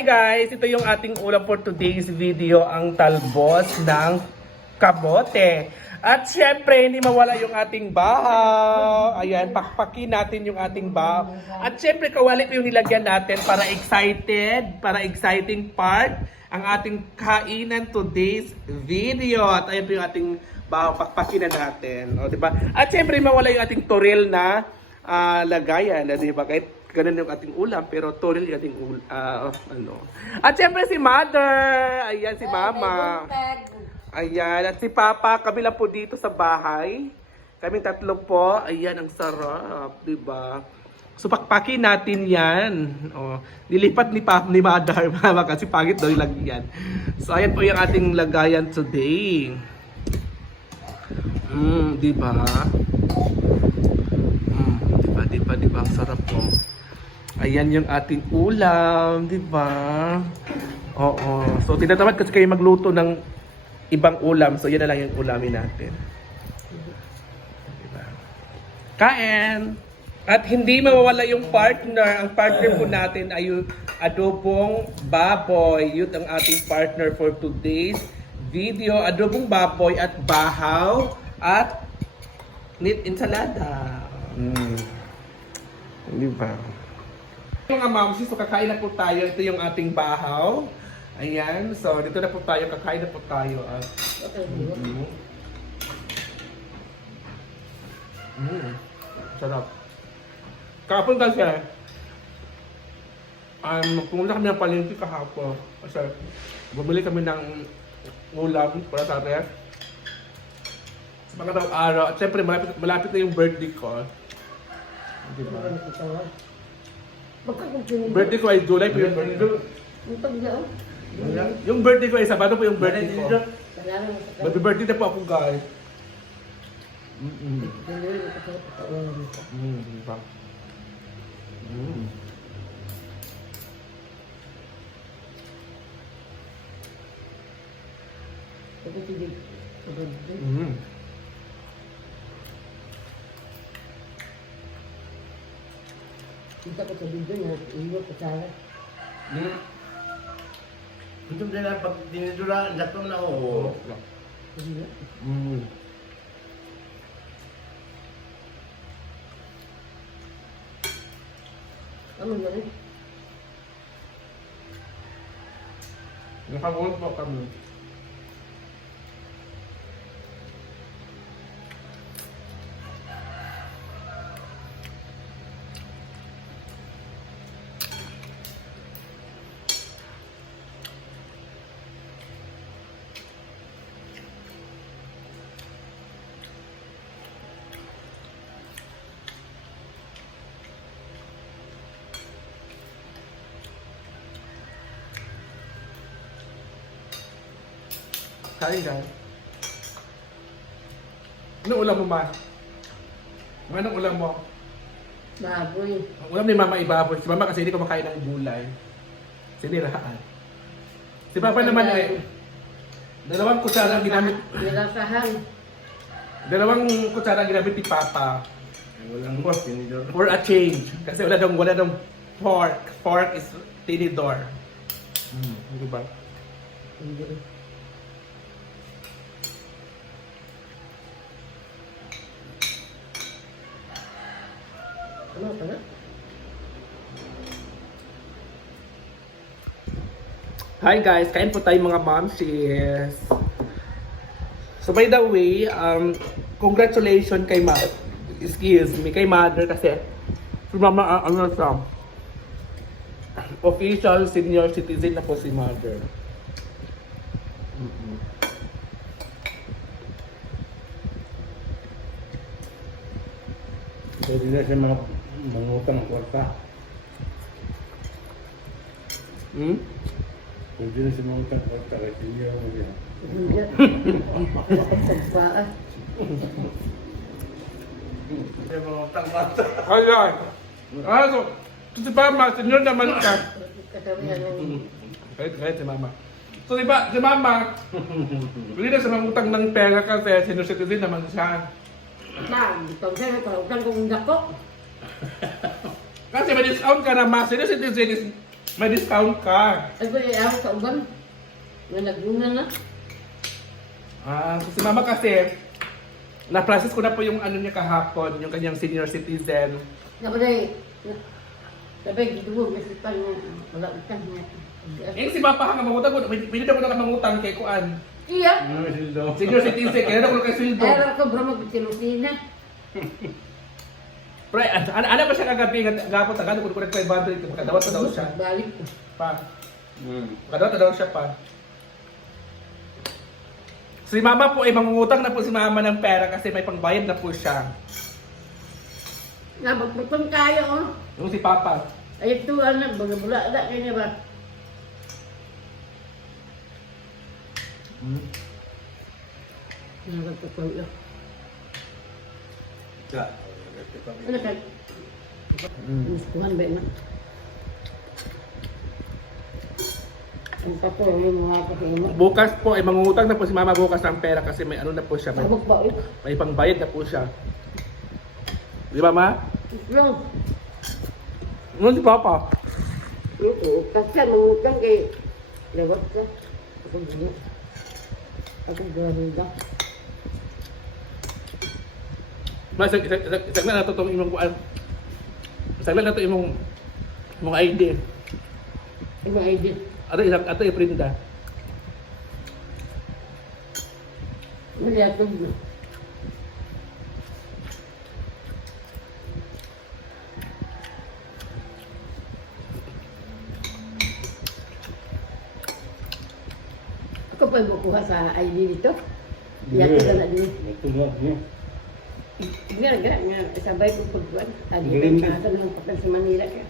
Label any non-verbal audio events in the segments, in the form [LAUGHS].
Hey guys, ito yung ating ulam for today's video, ang talbos ng kabote. At syempre, hindi mawala yung ating bahaw. Ayan, pakpakin natin yung ating bahaw. At syempre, kawali pa yung nilagyan natin para excited, para exciting part ang ating kainan today's video. At ayun po yung ating bahaw, pakpakin na natin. O, diba? At syempre, mawala yung ating toril na ah, lagayan, na, di ba? Kahit ganun yung ating ulam, pero toril yung ating ulam. ano. At syempre si Mother, ayan si Mama. Ayan, at si Papa, kami lang po dito sa bahay. Kami tatlo po, ayan, ang sarap, di ba? So pakpakin natin yan. O, nilipat ni Papa, ni Mother, [LAUGHS] Mama, kasi pangit daw yung lagyan. So ayan po yung ating lagayan today. Mm, di ba? Mm, di ba, di ba, di ba, ang sarap po. Ayan yung ating ulam, di ba? Oo. So, tinatamad kasi kayo magluto ng ibang ulam. So, yan na lang yung ulamin natin. Di ba? Kain! At hindi mawawala yung partner. Ang partner po natin ay yung adobong baboy. Yun ang ating partner for today's video. Adobong baboy at bahaw at meat ensalada. Mm. Di ba? Mga mamsi, so kakain na po tayo. Ito yung ating bahaw. Ayan. So, dito na po tayo. Kakain na po tayo. At, mm. Mm. Sarap. Kahapon kasi, um, pumunta kami ng palengke kahapon. Kasi, bumili kami ng ulam para sa ref. Sa mga araw. At syempre, malapit, malapit na yung birthday ko. Diba? Birthday ko ay July yung birthday ko. Yung birthday ko ay Sabado po yung birthday ko. Baby birthday na po ako guys. Mm-mm. Mm, diba? Mm. Kita ko sa video niya, iyo ko sana. Hmm. Ito nila pag dinidura, lato na oo. Hindi na. Mm. Ano na rin? Po kami. Kain guys. Ano ulam mo ma? Anong ulam mo? Baboy. Ang ulam ni Mama ibaboy. Si Mama kasi hindi kumakain ng gulay. Siniraan. Si Papa naman ay dalawang kutsara ang ginamit. Nilasahan. Dalawang kutsara ang ginamit ni Papa Walang boss, dinidura. for a change. Kasi wala dong wala dong pork. Pork is tinidor. Hmm, di ba? Hindi. Ano ka na? Hi guys, kain po tayo mga momsies. So by the way, um, congratulations kay ma excuse me, kay mother kasi si mama, uh, ano siya, official senior citizen na po si mother. Mm-mm. Pwede na siya mga mangutang ng kwarta. Hmm? Pwede na siya mangutang ng kwarta. Kasi hindi ako mag Hindi. Pagpaa. Hindi mangutang kwarta. Ayan. Ah, so, si mama, senior naman ka. Kasabihan ng Kahit, kahit si mama. So, di ba, si mama, hindi na siya mangutang ng pera kasi senior citizen naman siya. Ma'am, ito sa'yo, kautan kong dako. [LAUGHS] Kasi may discount ka na mas. Senior citizen is May discount ka. Ay, ba, ayaw sa uban. May naglunga na. Ah, si mama kasi, na-process ko na po yung ano niya kahapon, yung kanyang senior citizen. Napaday, sabay, gitubo, may sipan niya. Wala utang niya. Eh, si Papa hanga mangutang ko, pwede na ko na mangutang kay Kuan. Iya. Senior citizen, kaya na ko kay Sildo. Ayaw ko, bro, magpikilusina. [LAUGHS] Pre, ano, ano ba siya kagabi, gapon, tagalo ko ko nag 500, makadawat na daw siya. Balik. Pa, Hmm. makadawat na daw siya pa. Si Mama po ay mangungutang na po si Mama ng pera kasi may pangbayad na po siya. Nga, magputong kayo, oh. Yung si Papa. Ay, ito, anak, bula-bula, da, kanya ba? Nagkakakulo. Ya. Ano ka? Gustuhan ba na? Ang kapo, yung mga kasino. Bukas po ay mangungutang na po si Mama bukas ng pera kasi may ano na po siya, may, eh? may pangbayad na po siya. Di ba, Ma? Yung, Ano si Papa? yung kasi mangutang kay lewat ka. Ako ganyan. Ako garuda. Ma, sag, sag, sag, saglit na to itong imong kuan. Saglit na to imong imong ID. Ano ID? Ato isang ato na. Ako pa bukuha sa ID dito. Yan ko na din. Ito niya. Gara gara nga sabay ko pagkuan. Adi Galing ka sa nang pakan sa Manila ka.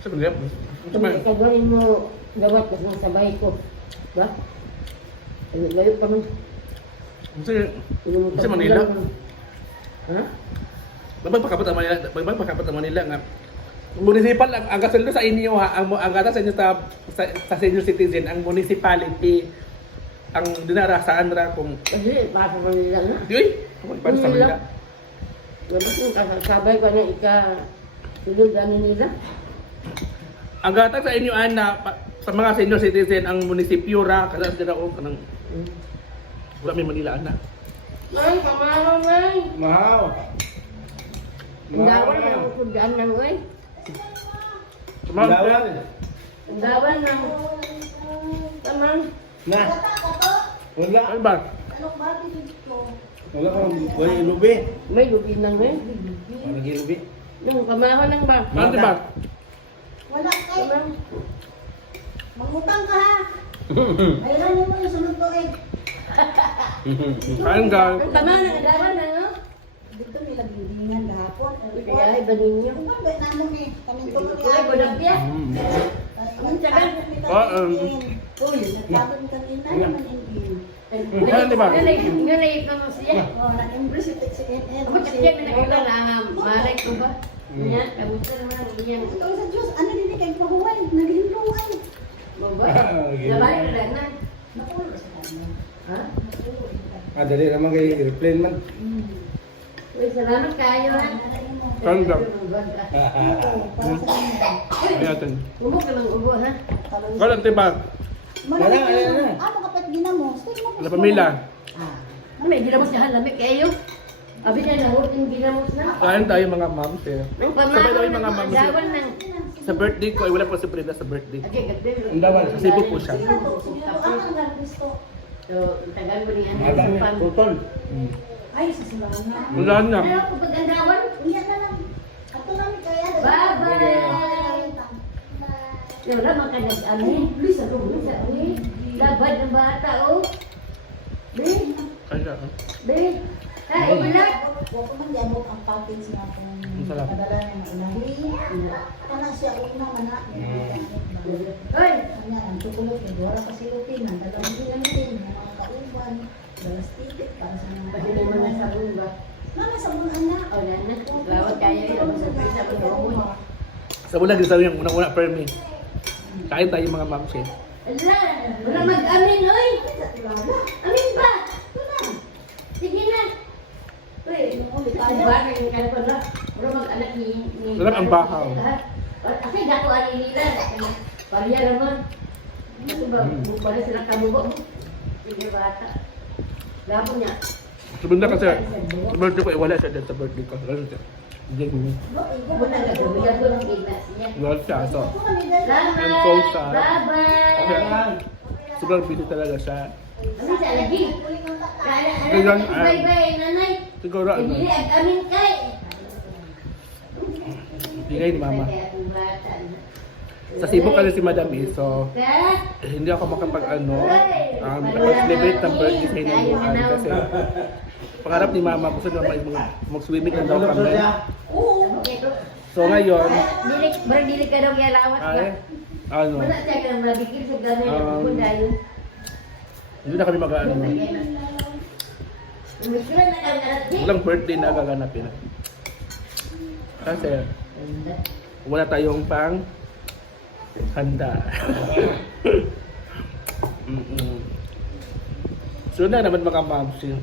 Sabi niya. Ikagawin mo gawat ko ng sabay ko. Ba? Ano layo pa nung Kasi Sa Sa Manila? Ha? babag pakapot ang Manila, babag pakapot ang Manila nga. Municipal ang ang kasuldo sa inyo ha, ang ang gata sa inyo sa, sa, sa senior citizen, ang municipality ang dinarasaan ra kung Kasi basa ko nila na. di oy, pa sa Manila. Labas yung kasabay ko na ika tulog ano nila. Ang gata sa inyo ana pa- sa mga senior citizen ang munisipyo ra kada dira o kanang wala may Manila ana. Ay, kamaro man. Mahaw. Undawan na ang kundaan ng way. Tumawag ka. Dawan. Undawan ng tamang. Na. Wala. Ano ba? Wala kang buhay ilubi. May lubi ng way. Lagi ilubi. Yung kamaho ng ba? Ano ba? Wala kay. Mangutang ka ha. [LAUGHS] Ayun mo yung sunod ko eh. Kain ka. Ang tama ng undawan na no? Dito may lagbingan gahapon. Kaya ay ba ninyo? Kung ba na mo ni kami ko Ay, gulabya. Ang tagal Ah, um, Uy, nagtabon kanina naman hindi. Ano, di ba? Yan ay, yan ay ikaw siya. Ako siya na nakita na malay ko ba? Yan, kamusta naman yan. Ito sa Diyos, ano din kay pahuway, naghinduhay. Mabay. Labay na na. Nakulo sa kanya. Ha? Ah, dali naman kay airplane man. Uy, salamat kayo ha. Nalagay mo. Kain ka. Oo, para sa kanya. Ay, atin. Ubo ka ng ubo ha. Parang- Wala ang tiba. Malaki Wala, wala. Ano kapit ginamos? Wala pamilya. Ah. May ginamos niya lamig kayo? Abi na lahot yung ginamos na. Kain tayo mga moms eh. Sabay ng mga moms. dawan ng... Sa birthday ko, ay wala pa si Brenda sa birthday. Okay. Ang dawan, sa Cebu po siya. So, tagal mo rin ano. Ada pam- putol. Ay, susulan na. Wala na. Ano ko pag ang dawan? Uyan na lang. Ato lang kaya. Bye-bye! Yung raman ka nag-ano eh. Please, ako mo sa eh. Labad ng bata, oh. Be, Kain ka. ah. be. Mo na. Huwag ko man diamog ang package na kung padala ng unahi. Kana siya man na. Hoy, Kanya, ang tukulog, nagwara pa si Lupin, ang dalawang bilang din, ng mga kauban, dalas titik, para sa mga pwede mo na sa rumba. Mama, sa bulan na. O, yan na. Gawat kaya yun. Masagpisa ko yung Sa mula, gisaw yung unang-una permi. Kain tayo mga moms eh. Ala, wala mag-amin, oy. Amin ba? Sige na. Uy, ang ba na yung kalapon na? Wala mag-anak ni... ni- Sarap ang bahaw. Ha? Kasi gato ani nila. Pariya naman. Kasi ba, para sila kamubo. Sige bata. Gabo niya. Na kasi, birthday ko, eh, wala siya dyan sa birthday ko. Wala siya. Hindi niya. Wala siya. So, Salamat! So sad. Bye-bye! sobrang busy talaga siya. Ano sa lagi? Ganyan, ano, ah. bye-bye, nanay. Siguro ano, Hindi, ang amin kay. bigay ni mama. Ang. Sa Cebu kasi si Madam E, so eh, hindi ako makapag ano, um, celebrate ng birthday sa hinamuan kasi pangarap ni mama gusto niya mag- mag-swimming na daw kami. So ngayon, Dilik, barang dilik ka daw kaya lawat ka. ay, ano, Wala siya ka nang mabikil sa gamay na Um, kung dahil. hindi na kami natin. Walang birthday na gaganapin. Kasi wala tayong pang handa. [LAUGHS] Mm-mm. So na naman mga yun.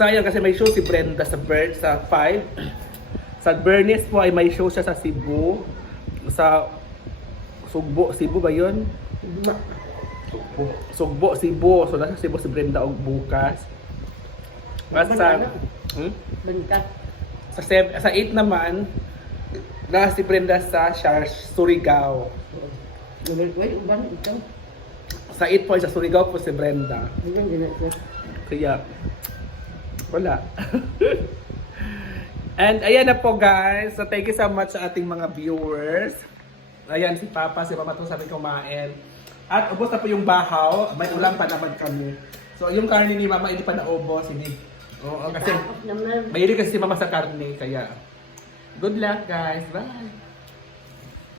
Sayang kasi may show si Brenda sa Bird sa 5. Sa Bernice po ay may show siya sa Cebu. Sa Sugbo, Cebu ba yun? Sugbo, Cebu. So nasa Cebu si Brenda og bukas. At sa hmm? Bangka. sa sev- sa 8 naman na si Brenda sa Shar Surigao. Wait, uban ito. Sa 8 po sa Surigao po si Brenda. Kaya, wala. [LAUGHS] And ayan na po guys. So thank you so much sa ating mga viewers. Ayan si Papa, si Mama to sabi kumain. At ubos na po yung bahaw. May ulam pa naman kami. So yung karne ni Mama hindi pa naubos. Hindi. Oo, kasi mahilig kasi si Mama sa karne. Kaya good luck guys. Bye.